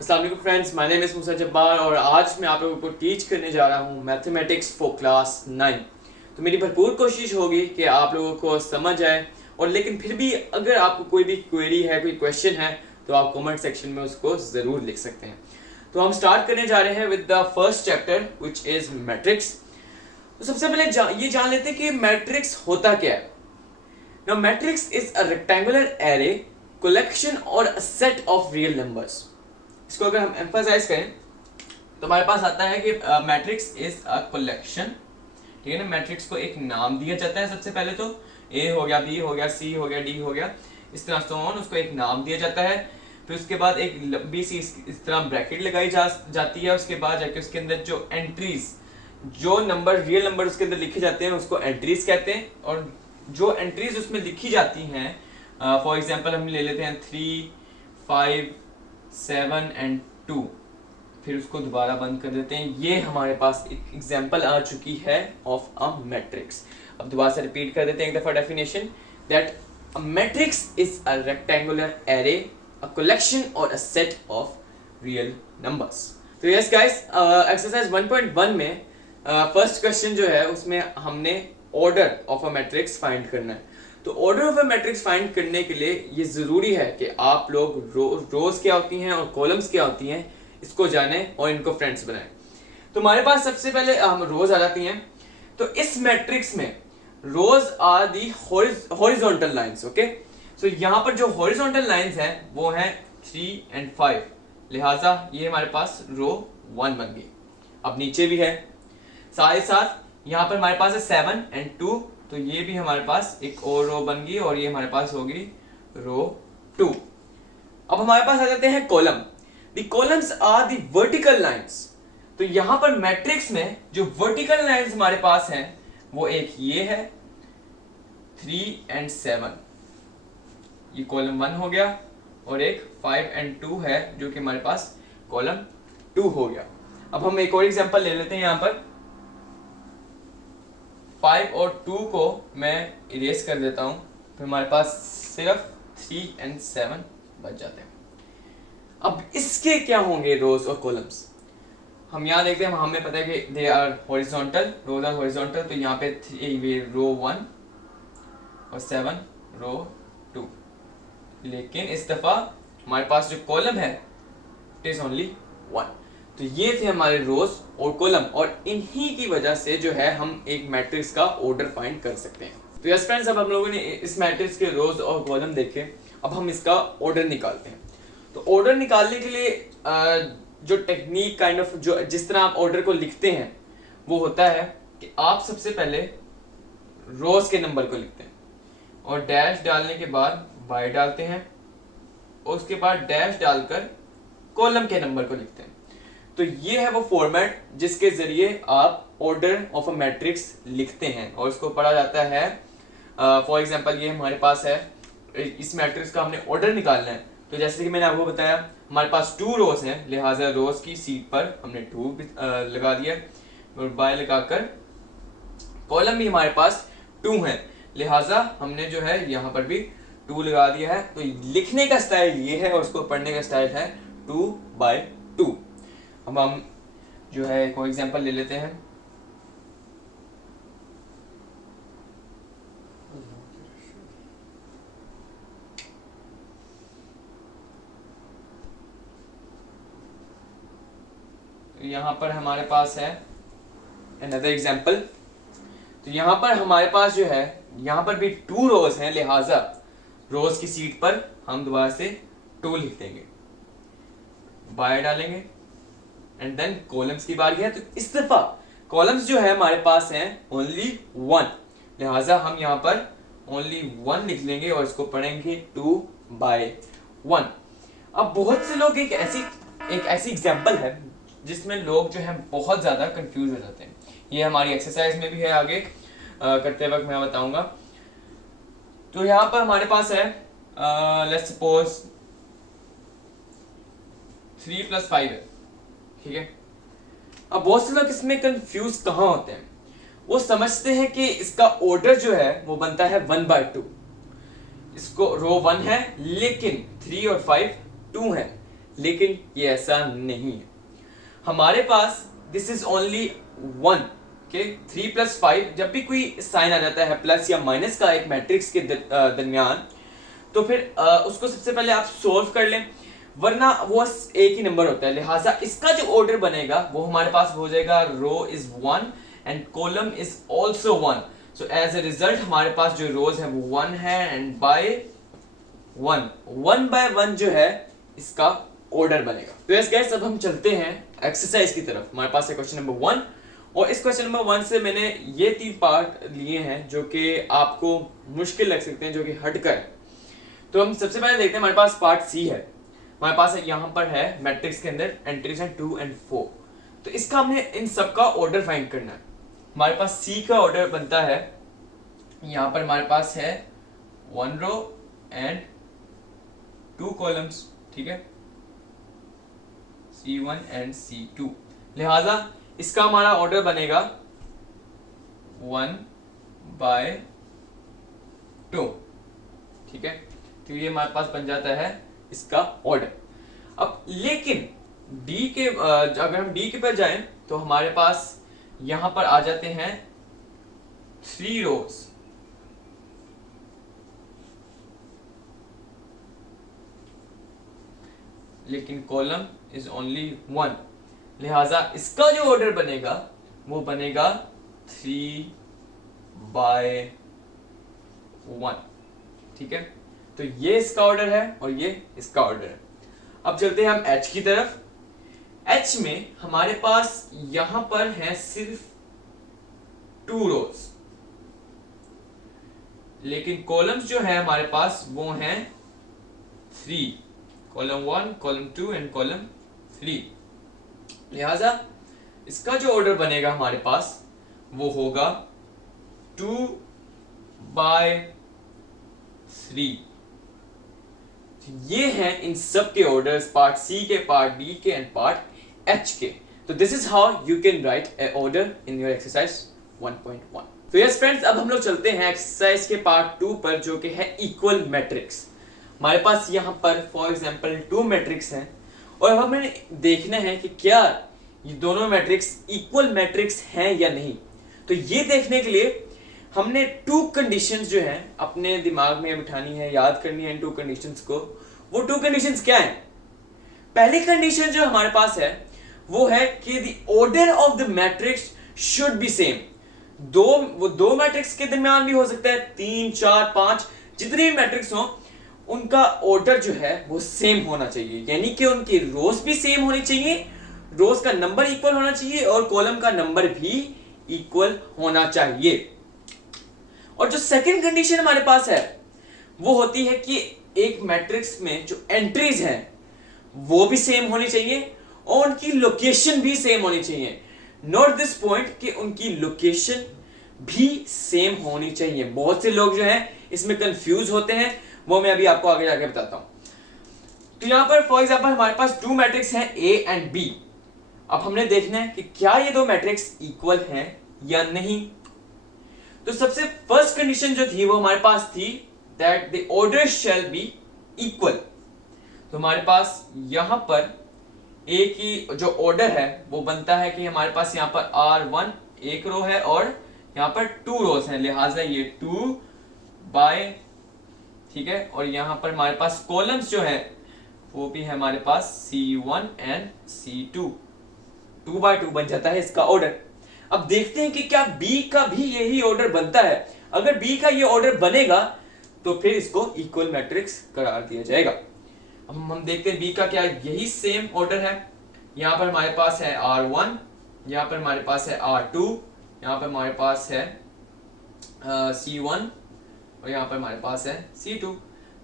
अस्सलाम वालेकुम friends, my name is मूसा जब्बार और आज मैं आप लोगों को टीच करने जा रहा हूँ मैथमेटिक्स फॉर क्लास 9। तो मेरी भरपूर कोशिश होगी कि आप लोगों को समझ आए, और लेकिन फिर भी अगर आपको कोई भी क्वेरी है, कोई क्वेश्चन है, तो आप कमेंट सेक्शन में उसको ज़रूर लिख सकते हैं। तो हम स्टार्ट करने जा रहे हैं with the first chapter which is matrix. तो सबसे पहले ये जान लेते हैं कि मैट्रिक्स होता क्या है। Now matrix is a rectangular array, collection or a set of real numbers. इसको अगर हम emphasize करें तो हमारे पास आता है कि मैट्रिक्स इज अ कलेक्शन। ठीक है ना, मैट्रिक्स को एक नाम दिया जाता है। सबसे पहले तो ए हो गया, बी हो गया, सी हो गया, डी हो गया, इस तरह से उसको एक नाम दिया जाता है। फिर उसके बाद एक लंबी सी इस तरह ब्रैकेट लगाई जाती है। उसके बाद जाके उसके अंदर जो एंट्रीज, जो नंबर रियल नंबर उसके अंदर लिखे जाते हैं उसको एंट्रीज कहते हैं। और जो एंट्रीज उसमें लिखी जाती हैं, फॉर एग्जांपल हम ले लेते हैं 3, 5, 7 एंड 2, फिर उसको दोबारा बंद कर देते हैं। ये हमारे पास एक एग्जांपल आ चुकी है ऑफ अ मैट्रिक्स। अब दोबारा से रिपीट कर देते हैं एक दफा definition, that a matrix is a rectangular array, a collection or a set of real numbers. तो यस गाइस, एक्सरसाइज 1.1 में फर्स्ट क्वेश्चन जो है उसमें हमने order of a matrix find करना है। तो order of a matrix find करने के लिए ये ज़रूरी है कि आप लोग रोज क्या होती हैं और कॉलम्स क्या होती हैं इसको जाने और इनको फ्रेंड्स बनाएं। तो हमारे पास सबसे पहले हम रोज आ जाती हैं। तो इस मैट्रिक्स में rows are the horizontal lines. Okay, so यहाँ पर जो हॉरिजॉन्टल लाइंस हैं वो हैं 3 and 5, लिहाजा ये हमारे पास रो 1 बन गई। अब नीचे भी है साथ ही साथ यहाँ पर हमारे पास है 7 and 2, तो ये भी हमारे पास एक और रो बन गई और ये हमारे पास होगी रो 2। अब हमारे पास आ जाते हैं column. The columns are the vertical lines. तो यहाँ पर मैट्रिक्स में जो वर्टिकल लाइंस हमारे पास हैं वो एक ये है 3 and 7, ये कॉलम 1 हो गया, और एक 5 and 2 है जो कि हमारे पास कॉलम 2 हो गया। अब हम एक और एग्जांपल ले लेते हैं। यहाँ पर 5 और 2 को मैं इरेज कर देता हूं, फिर हमारे पास सिर्फ 3 and 7 बच जाते हैं। अब इसके क्या होंगे रोज और कॉलम्स, हम यहाँ देखते हैं। हमें पता है कि they are horizontal, rows are horizontal, तो यहाँ पे रो 1 और 7 रो 2। लेकिन इस दफा हमारे पास जो कॉलम है इट इज ओनली 1। तो ये थे हमारे रोज और कॉलम, और इन्हीं की वजह से जो है हम एक मैट्रिक्स का ऑर्डर फाइंड कर सकते हैं। तो यस फ्रेंड्स, अब हम लोगों ने इस मैट्रिक्स के रोज और कॉलम देखे, अब हम इसका ऑर्डर निकालते हैं। तो ऑर्डर निकालने के लिए जो टेक्निक काइंड ऑफ जो जिस तरह आप ऑर्डर को लिखते हैं वो होता है कि आप सबसे पहले रोज के नंबर को लिखते हैं और डैश डालने के बाद बाय डालते हैं, और उसके बाद डैश डालकर कॉलम के नंबर को लिखते हैं। तो ये है वो फॉर्मेट जिसके जरिए आप ऑर्डर ऑफ अ मैट्रिक्स लिखते हैं और इसको पढ़ा जाता है। फॉर एग्जांपल ये हमारे पास है, इस मैट्रिक्स का हमने ऑर्डर निकालना है। तो जैसे कि मैंने आपको बताया हमारे पास 2 रोज हैं, लिहाजा रोज की सीट पर हमने 2 लगा दिया, और बाय लगाकर कॉलम भी हमारे पास 2 है, लिहाजा हमने जो है यहाँ पर भी 2 लगा दिया है। तो लिखने का स्टाइल ये है और उसको पढ़ने का स्टाइल है 2/2। अब हम जो है कोई एग्जांपल ले लेते हैं। यहाँ पर हमारे पास है अनदर एग्जांपल। तो यहाँ पर हमारे पास जो है यहाँ पर भी 2 रोज हैं, लिहाजा रोज की सीट पर हम दोबारा से 2 लिख देंगे, बाय डालेंगे, एंड देन कॉलम्स की बारी है। तो इस दफा कॉलम्स जो है हमारे पास हैं ओनली 1, लिहाजा हम यहाँ पर ओनली 1 लिख लेंगे और इसको पढ़ेंगे 2/1। अब बहुत से लोग एक ऐसी एग्जांपल है जिसमें लोग जो है बहुत ज्यादा कंफ्यूज हो जाते हैं। ये हमारी एक्सरसाइज में भी है, आगे करते वक्त मैं बताऊंगा। तो यहाँ पर हमारे पास है लेट्स सपोज 3 + 5 है, ठीक है। अब बहुत से लोग इसमें कंफ्यूज कहाँ होते हैं, वो समझते हैं कि इसका ऑर्डर जो है वो बनता है 1/2। इसको रो 1 है लेकिन 3 और 5 2 है, लेकिन ये ऐसा नहीं है। हमारे पास दिस इज ओनली 1 के 3 + 5 जब भी कोई साइन आ जाता है प्लस या माइनस का एक मैट्रिक्स के दरमियान, तो फिर उसको सबसे पहले आप सोल्व कर लें, वरना वो एक ही नंबर होता है। लिहाजा इसका जो ऑर्डर बनेगा वो हमारे पास हो जाएगा row is 1 and column is also 1। So as a result हमारे पास जो रोज है वो 1 है एंड बाय 1 बाय 1 जो है इसका ऑर्डर बनेगा। तो यस गाइस, अब हम चलते हैं एक्सरसाइज की तरफ। हमारे पास है क्वेश्चन नंबर 1 और इस क्वेश्चन नंबर 1 से मैंने ये 3 पार्ट लिए हैं जो कि आपको मुश्किल लग सकते हैं, जो कि हटकर। तो हम सबसे पहले देखते हैं, हमारे पास पार्ट सी है। हमारे पास यहाँ पर है मैट्रिक्स के अंदर एंट्रीज हैं 2 और 4। तो इसका हमने इन सब का ऑर्डर फाइंड करना है। हमारे पास सी का ऑर्डर बनता है, यहाँ पर हमारे पास है 1 रो एंड 2 कॉलम्स, ठीक है, C1 एंड C2। लिहाजा इसका हमारा ऑर्डर बनेगा 1 बाय 2, ठीक है। तो ये हमारे पास बन जाता है इसका ऑर्डर। अब लेकिन डी के अगर हम डी के पर जाएं तो हमारे पास यहां पर आ जाते हैं 3 रोज, लेकिन कॉलम इज ओनली 1। लिहाजा इसका जो ऑर्डर बनेगा वो बनेगा 3 बाय 1, ठीक है। तो ये इसका ऑर्डर है और ये इसका ऑर्डर है। अब चलते हैं हम एच की तरफ। एच में हमारे पास यहां पर है सिर्फ 2 रोज, लेकिन कॉलम्स जो है हमारे पास वो हैं 3, कॉलम 1, कॉलम 2 एंड कॉलम 3। लिहाजा इसका जो ऑर्डर बनेगा हमारे पास वो होगा 2 बाय 3। ये हैं इन सब के ऑर्डर्स, पार्ट सी के, पार्ट डी के एंड पार्ट एच के। तो this is how you can write A order in your exercise 1.1। तो यस फ्रेंड्स, अब हम लोग चलते हैं एक्सरसाइज के पार्ट 2 पर, जो कि है इक्वल मैट्रिक्स। हमारे पास यहाँ पर फॉर एग्जांपल 2 मैट्रिक्स हैं और अब हमें देखना है कि क्या ये दोनों मैट्रिक्स इक्वल मैट्रिक्स हैं या नहीं। तो ये देखने के लिए हमने 2 कंडीशंस जो हैं अपने दिमाग में बिठानी है, याद करनी है इन 2 कंडीशंस को। वो 2 कंडीशंस क्या हैं? पहली कंडीशन जो हमारे पास है वो है कि the order of the matrix should be same. वो दो मैट्रिक्स के दरमियान भी हो सकता है, 3, 4, 5 जितने भी मैट्रिक्स हो उनका ऑर्डर जो है वो सेम होना चाहिए, यानी कि उनकी रोज भी सेम होनी चाहिए, रोज का नंबर इक्वल होना चाहिए और कॉलम का नंबर भी इक्वल होना चाहिए। और जो सेकंड कंडीशन हमारे पास है वो होती है कि एक मैट्रिक्स में जो एंट्रीज हैं वो भी सेम होनी चाहिए और उनकी लोकेशन भी सेम होनी चाहिए। नोट दिस पॉइंट कि उनकी लोकेशन भी सेम होनी चाहिए। बहुत से लोग जो हैं इसमें कंफ्यूज होते हैं, वो मैं अभी आपको आगे जाके बताता हूं। तो यहां पर फॉर एग्जांपल हमारे पास 2 मैट्रिक्स हैं A एंड B। अब हमने देखना है कि क्या ये 2 मैट्रिक्स इक्वल हैं या नहीं। तो सबसे फर्स्ट कंडीशन जो थी वो हमारे पास थी that the order shall be equal. तो हमारे पास यहां पर A की जो ऑर्डर है वो बनता है कि हमारे पास यहां पर R1 एक रो है और यहां पर 2 रोज हैं, लिहाजा ये 2 बाय, ठीक है। और यहां पर हमारे पास कॉलम्स जो है वो भी है हमारे पास C1 एंड C2, 2 बाय 2 बन जाता है इसका ऑर्डर। अब देखते हैं कि क्या B का भी यही ऑर्डर बनता है। अगर B का ये ऑर्डर बनेगा तो फिर इसको इक्वल मैट्रिक्स करार दिया जाएगा। अब हम देखते हैं B का क्या यही सेम ऑर्डर है। यहाँ पर हमारे पास है R1, यहाँ पर हमारे पास है R2, यहाँ पर हमारे पास है C1 और यहाँ पर हमारे पास है C2।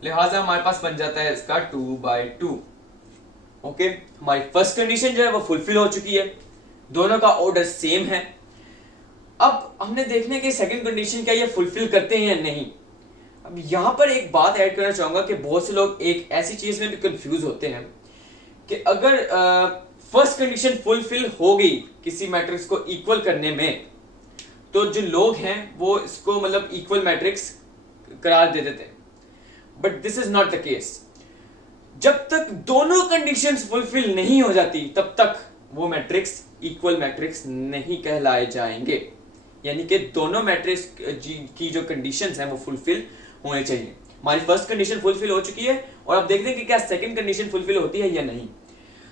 लिहाजा हमारे पास बन जाता है इसका 2 बाय 2। ओके, हमारी फर्स्ट कंडीशन जो है वो फुलफिल हो चुकी है, दोनों का ऑर्डर सेम है। अब हमने देखने की सेकंड कंडीशन क्या ये फुलफिल करते हैं या नहीं। अब यहां पर एक बात ऐड करना चाहूंगा कि बहुत से लोग एक ऐसी चीज में भी कंफ्यूज होते हैं कि अगर फर्स्ट कंडीशन फुलफिल हो गई किसी मैट्रिक्स को इक्वल करने में, तो जो लोग हैं वो इसको मतलब इक्वल मैट्रिक्स करार दे देते हैं, but this is not the case. जब तक दोनों कंडीशंस फुलफिल नहीं हो जाती तब तक वो मैट्रिक्स इक्वल मैट्रिक्स नहीं कहलाए जाएंगे। यानी कि दोनों मैट्रिक्स की जो कंडीशंस हैं वो फुलफिल होने चाहिए। हमारी फर्स्ट कंडीशन फुलफिल हो चुकी है और अब देखते हैं कि क्या सेकंड कंडीशन फुलफिल होती है या नहीं।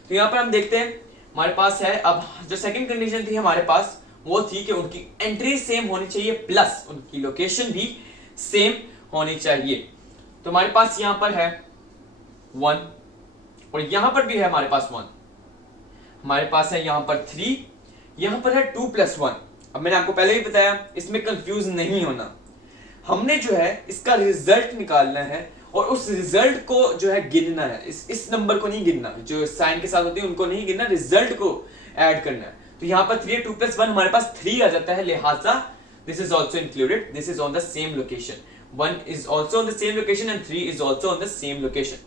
तो यहाँ पर हम देखते हैं हमारे पास है, अब जो सेकंड कंडीशन थी हमारे पास वो थी कि उनकी एंट्री सेम होनी चाहिए प्लस उनकी लोकेशन भी सेम होनी चाहिए। तो हमारे पास यहाँ पर है 1 और यहाँ पर भी है हमारे पास 1, हमारे पास है यहाँ पर 3, यहाँ पर है 2 + 1। अब मैंने आपको पहले ही बताया इसमें कंफ्यूज नहीं होना, हमने जो है इसका रिजल्ट निकालना है और उस रिजल्ट को जो है गिनना है। इस नंबर को नहीं गिनना, जो साइन के साथ होती है उनको नहीं गिनना, रिजल्ट को ऐड करना है। तो यहाँ पर 3 2 + 1 हमारे पास 3 आ जाता है, लिहाजा this is also included, this is on the same location. 1 is also on the same location and 3 is also on the same location।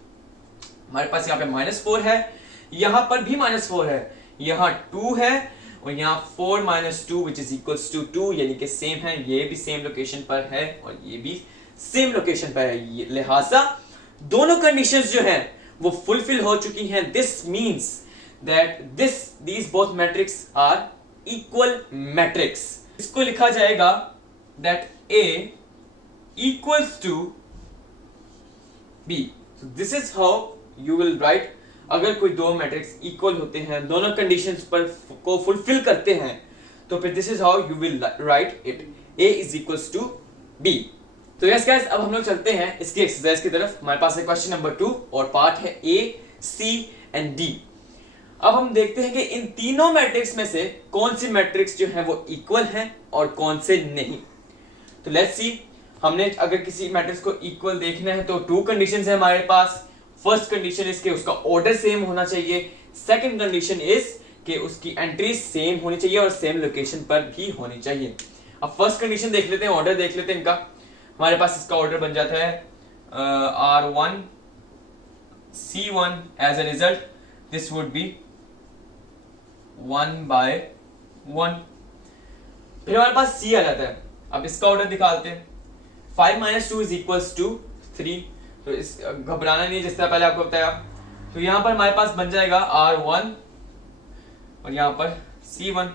हमारे पास यहाँ पे -4 है, यहाँ पर भी -4 है, यहाँ 2 है और यहाँ 4 - 2 which is equals to 2, यानी कि सेम है, ये भी सेम लोकेशन पर है और ये भी सेम लोकेशन पर है, लिहाजा दोनों कंडीशंस जो हैं वो फुलफिल हो चुकी हैं। This means that these both matrix are equal matrix। इसको लिखा जाएगा that A equals to B। So this is how you will write। अगर कोई दो मैट्रिक्स इक्वल होते हैं, दोनों कंडीशंस पर को फुलफिल करते हैं, तो फिर this is how you will write it, A is equals to B। तो यस गाइस, अब हम लोग चलते हैं इसकी एक्सरसाइज की तरफ। हमारे पास है क्वेश्चन नंबर 2 और पार्ट है A, C and D। अब हम देखते हैं कि इन तीनों मैट्रिक्स में से कौन सी मैट्रिक्स जो है वो इक्वल हैं और कौन से नहीं। तो लेट्स सी, हमने अगर किसी मैट्रिक्स को इक्वल देखना है तो 2 कंडीशंस है हमारे पास। फर्स्ट कंडीशन इज कि उसका ऑर्डर सेम होना चाहिए, सेकंड कंडीशन इज कि उसकी एंट्री सेम होनी चाहिए और सेम लोकेशन पर भी होनी चाहिए। अब फर्स्ट कंडीशन देख लेते हैं, ऑर्डर देख लेते हैं इनका। हमारे पास इसका ऑर्डर बन जाता है R1 C1, as a result this would be 1/1। फिर हमारे पास C आ जाता है। अब इसका ऑर्डर दिखाते हैं, 5 - 2 = 3। तो इस घबराना नहीं, जिस तरह पहले आपको बताया। तो यहाँ पर हमारे पास बन जाएगा R1 और यहाँ पर C1,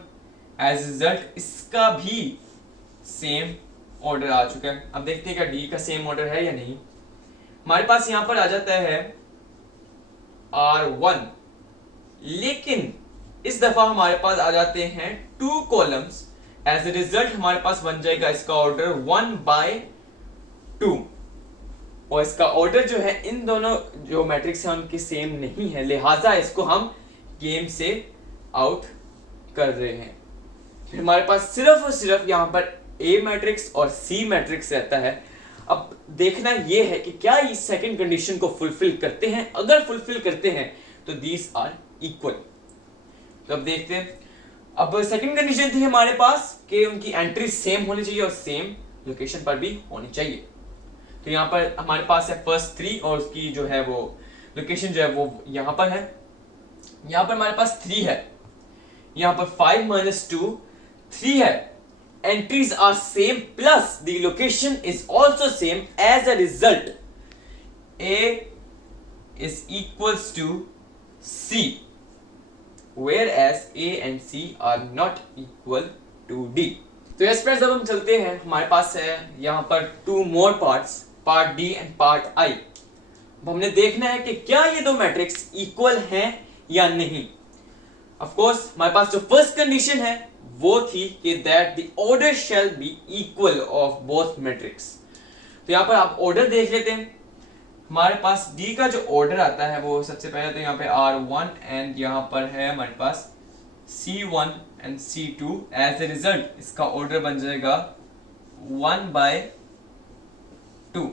एज रिजल्ट इसका भी सेम ऑर्डर आ चुका है। अब देखते हैं क्या D का सेम ऑर्डर है या नहीं। हमारे पास यहाँ पर आ जाता है R1, लेकिन इस दफा हमारे पास आ जाते हैं 2 कॉलम्स, एज ए रिजल्ट हमारे पास बन जाएगा इसका ऑर्डर 1/2। और इसका ऑर्डर जो है इन दोनों जो मैट्रिक्स हैं उनकी सेम नहीं है, लिहाजा इसको हम गेम से आउट कर रहे हैं। फिर हमारे पास सिर्फ और सिर्फ यहाँ पर A मैट्रिक्स और C मैट्रिक्स रहता है। अब देखना यह है कि क्या ये सेकंड कंडीशन को फुलफिल करते हैं। अगर फुलफिल करते हैं तो दीज आर इक्वल। तो अब देखते हैं, अब सेकंड कंडीशन थी हमारे पास कि उनकी एंट्री सेम होनी चाहिए और सेम लोकेशन पर भी होनी चाहिए। तो यहाँ पर हमारे पास है फर्स्ट 3 और उसकी जो है वो लोकेशन जो है वो यहाँ पर है। यहाँ पर हमारे पास 3 है, यहाँ पर 5 - 2 3 है, entries are same plus the location is also same, as a result A is equals to C, whereas A and C are not equal to D। तो यस फ्रेंड्स, अब हम चलते हैं, हमारे पास है यहाँ पर 2 more parts, part D and part I। अब हमने देखना है कि क्या ये दो मैट्रिक्स इक्वल हैं या नहीं। ऑफ कोर्स हमारे पास जो फर्स्ट कंडीशन है वो थी कि that the order shall be equal of both matrix. तो यहाँ पर आप ऑर्डर देख लेते हैं। हमारे पास D का जो ऑर्डर आता है वो सबसे पहले तो यहाँ पे R1 एंड यहाँ पर है हमारे पास C1 and C2, as a result इसका ऑर्डर बन जाएगा 1/2।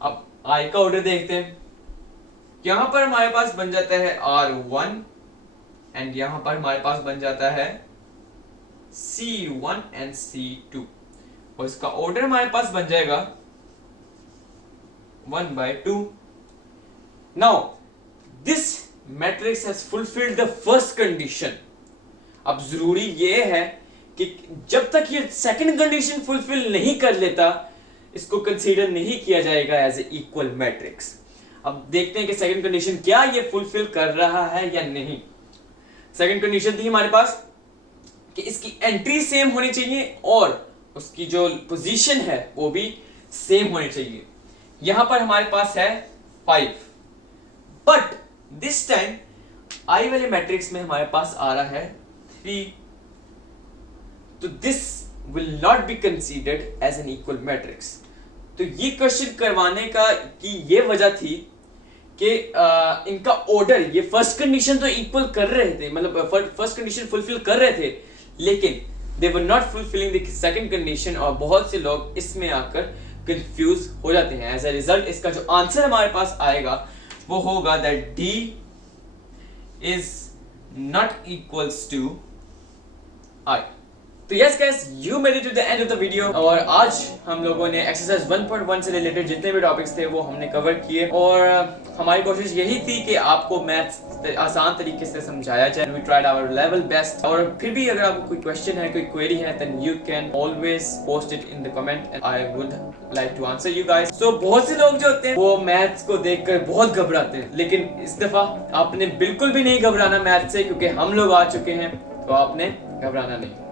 अब I का ऑर्डर देखते हैं। यहां पर हमारे पास बन जाता है R1 एंड यहां पर हमारे पास बन जाता है C1 एंड C2 और इसका ऑर्डर हमारे पास बन जाएगा 1/2। Now this matrix has fulfilled the first condition. अब जरूरी ये है कि जब तक ये सेकंड कंडीशन फुलफिल नहीं कर लेता इसको कंसीडर नहीं किया जाएगा एज ए इक्वल मैट्रिक्स। अब देखते हैं कि सेकंड कंडीशन क्या ये फुलफिल कर रहा है या नहीं। सेकंड कंडीशन थी हमारे पास कि इसकी एंट्री सेम होनी चाहिए और उसकी जो पोजीशन है वो भी सेम होनी चाहिए। यहां पर हमारे पास है 5, बट दिस टाइम आई वाले मैट्रिक्स में हमारे पास आ रहा है 3, तो this will not be considered as an equal matrix. तो ये क्वेश्चन करवाने का की ये वजह थी कि इनका ऑर्डर, ये फर्स्ट कंडीशन तो इक्वल कर रहे थे, मतलब फर्स्ट कंडीशन फुलफिल कर रहे थे, लेकिन they were not fulfilling the second condition, और बहुत से लोग इसमें आकर कंफ्यूज हो जाते हैं। एज अ रिजल्ट इसका जो आंसर हमारे पास आएगा वो होगा that D is not equals to I। तो yes guys, you made it to the end of the video, और आज हम लोगों ने एक्सरसाइज 1.1 से रिलेटेड जितने भी टॉपिक्स थे वो हमने कवर किए, और हमारी कोशिश यही थी कि आपको मैथ्स आसान तरीके से समझाया जाए। We tried our level best, और फिर भी अगर आपको कोई क्वेश्चन है, कोई क्वेरी है, then you can always post it in the comment and I would like to answer you guys. So बहुत से लोग जो होते हैं वो मैथ्स को देखकर बहुत घबराते हैं, लेकिन इस दफा आपने बिल्कुल भी नहीं घबराना मैथ्स से, क्योंकि हम लोग आ चुके हैं, तो आपने घबराना नहीं।